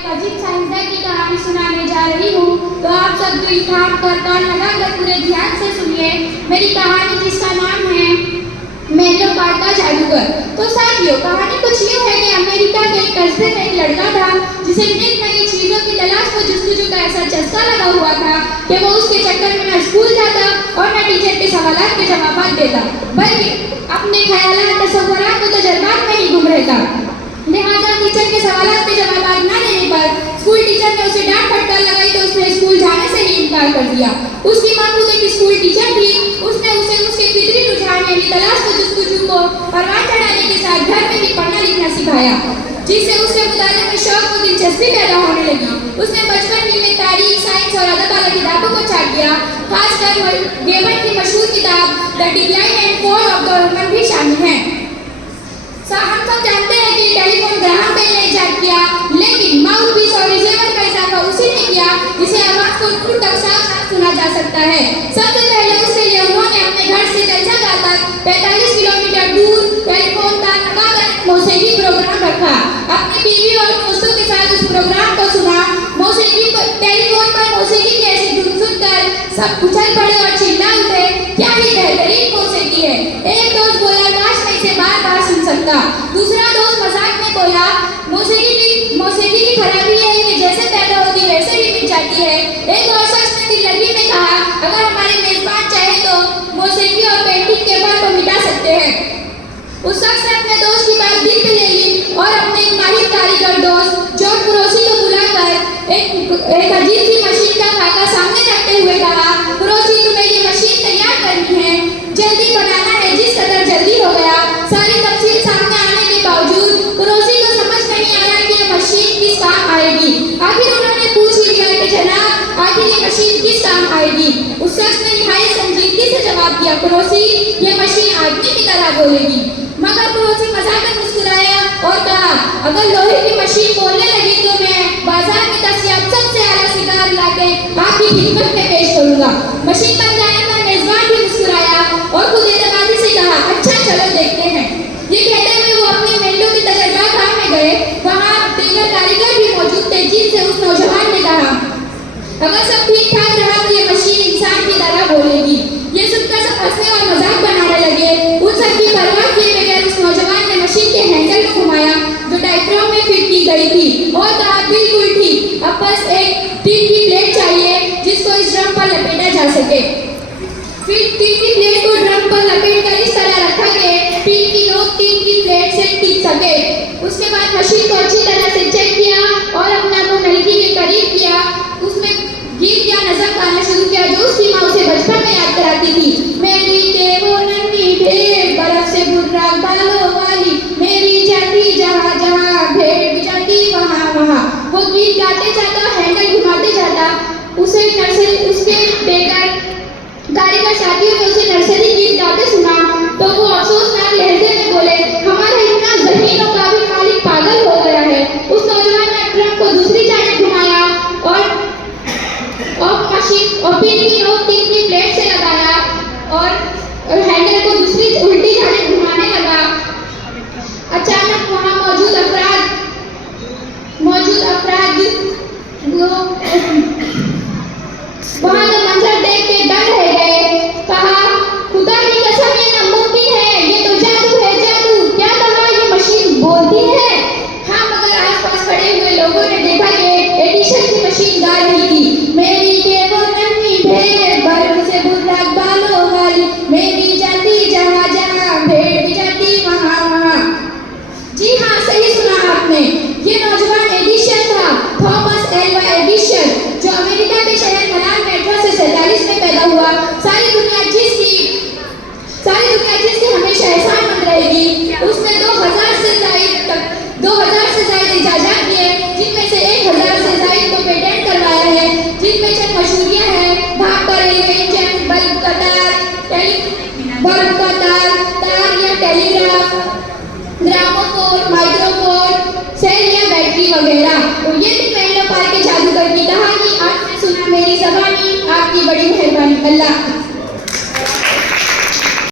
एक अजीब साइंसदान की कहानी सुनाने जा रही हूँ, तो आप सब दिल थाम कर कान लगाकर पूरे ध्यान से सुनिए मेरी कहानी, जिसका नाम है मेलो पार्ट का जादूगर। तो साथियों, कहानी कुछ यूँ है कि अमेरिका के एक कस्बे में एक लड़का था जिसे नित नई चीजों की तलाश को जस्तुजू का ऐसा चस्का लगा हुआ था कि वो उसके चक्कर में न स्कूल जाता और न टीचर के सवालों के जवाब देता, बल्कि अपने ख्यालात तसव्वुरात व तजुर्बात में ही गुम रहता। लिहाजा टीचर के सवालों के जवाब न देने पर स्कूल टीचर ने उसे डांट फटकार लगाई तो उसने स्कूल जाने से ही इनकार कर दिया। उसकी मां खुद एक स्कूल टीचर थी। उसने उसे उसके फितरी रुझान यानी तलाश को जस्तुजू को परवान चढ़ाने के साथ घर में भी पढ़ना लिखना सिखाया, जिससे उसके मुताले में शौक और दिलचस्पी पैदा होने लगी। उसने बचपन ही में तारीख, साइंस और अदब वाली किताबों को छाट दिया। खासकर गेबर की मशहूर किताब the decline and fall of the Roman भी शामिल है। हम सब जानते हैं कि टेलीफोन ग्राहम बेल ने इजाद किया, लेकिन माउथपीस और रिसीवर का इजाफा उसी ने किया जिसे आवाज को दूर तक साफ सुना जा सकता है। सबसे पहले उसके लिए उन्होंने अपने घर से जलसा तक 45 किलोमीटर दूर टेलीफोन का नकारात्मक मौसीकी प्रोग्राम रखा। अपनी बीवी और दोस्तों के साथ उस प्रोग्राम को सुना। टेलीफोन पर मौसीकी की ऐसी धुन सुनकर सब उछल पड़े और चिल्ला उठे, क्या ही बेहतरीन मौसीकी है। एक दोस्त बोला, काश मैं इसे बार-बार सुन सकता। दूसरा दोस्त मजाक में बोला, मौसीकी की खराबी है कि जैसे पैदा होती वैसे ही मिट जाती है। एक और शख्स ने दिल लगी में कहा, अगर हमारे मेजबान चाहे तो मौसीकी और पेंटिंग के फर्क को मिटा सकते हैं। उस शख्स ने अपने दोस्त की बात दिल पे ले ली और अपने एक माहिर कारीगर दोस्त जॉन कुरोसी को बुलाकर एक अजीब सी मशीन का खाका सामने रखते हुए कहा, कुरोसी, तुम्हें ये मशीन तैयार करनी है, जल्दी बनाना है। जिस कदर जल्दी हो गया, सारी तफसील सामने आने के बावजूद कुरोसी को समझ नहीं आया कि ये मशीन किस काम आएगी। आखिर उन्होंने पूछ ही लिया कि जनाब, आखिर ये मशीन किस काम आएगी। उस शख्स ने निहायत संजीदगी से जवाब दिया, कुरोसी, ये मशीन आदमी की तरह बोलेगी। मगर कुरोसी मजाक में मुस्कुराया और कहा, अगर लोहे की मशीन बोलने लगी तो मैं बाजार में दस्तयाब सबसे आला सिगार लाके आपकी खिदमत में पेश करूंगा। मशीन बन जाने पर मेजबान भी मुस्कुराया और खुद एतमादी से कहा, अच्छा चलो देखते हैं। ये कहते हुए वो अपने मेलों की तजर्बागाह में गए। वहाँ दीगर कारीगर भी मौजूद थे, जिनसे उस नौजवान ने कहा, अगर सब ठीक ठाक रहा तो ये मशीन इंसान की तरह बोलेगी। ये सुनकर सब हंसने और मजाक बनाने लगे। उन सब की परवाह किए बगैर उस नौजवान ने मशीन के हैंडल को घुमाया जो डायफ्राम में फिट की गई थी और कहा, बिल्कुल ठीक, अब बस एक टीन की प्लेट चाहिए जिसको इस ड्रम पर लपेटा जा सके। फिर टीन की प्लेट को ड्रम पर लपेट कर इस तरह रखा कि टीन की नोक टीन की प्लेट से टिक सके। उसके बाद मशीन को अच्छी तरह से चेक किया और अपना मुंह नलकी के करीब किया। उसमें गीत या नज़म गाना शुरू किया जो उसकी माँ उसे बचपन में याद कराती थी। मेरी के वो नन्ही भेड़, बर्फ से बुर्राक बालों वाली, मेरी जाती जहाँ जहाँ, भेड़ भी जाती वहाँ वहाँ। वो गीत गाते जाता, हैंडल घुमाते जाता। उसे नर्सरी उसके बेकार कारीगर साथियों ने उसे नर्सरी गीत गाते सुना तो वो अफसोसनाक लहजे में बोले, हमारा इतना ज़हीन और काबिल मालिक पागल हो गया है। उस नौजवान ने ड्रम को दूसरी जानिब घुमाया और मशीन और पिन की नोक टीन की प्लेट से लगाया और हैंडल को दूसरी उल्टी जानिब घुमाने लगा। अचानक वहाँ मौजूद अफराद वहाँ का मंजर देख के दंग रह गए। कहा, खुदा की कसम, ये नामुमकिन है, ये तो जादू है, जादू। क्या कहा, ये मशीन बोलती है? हाँ, मगर आसपास खड़े हुए लोगों ने देखा कि एडिशन की मशीन गा रही थी, मेरी के वो नन्ही भेड़, बर्फ से बुर्राक बालों वाली, मेरी जाती जहाँ जहाँ, भेड़ भी जाती वहाँ वहाँ। जी हाँ, सही सुना आपने। ये नौजवान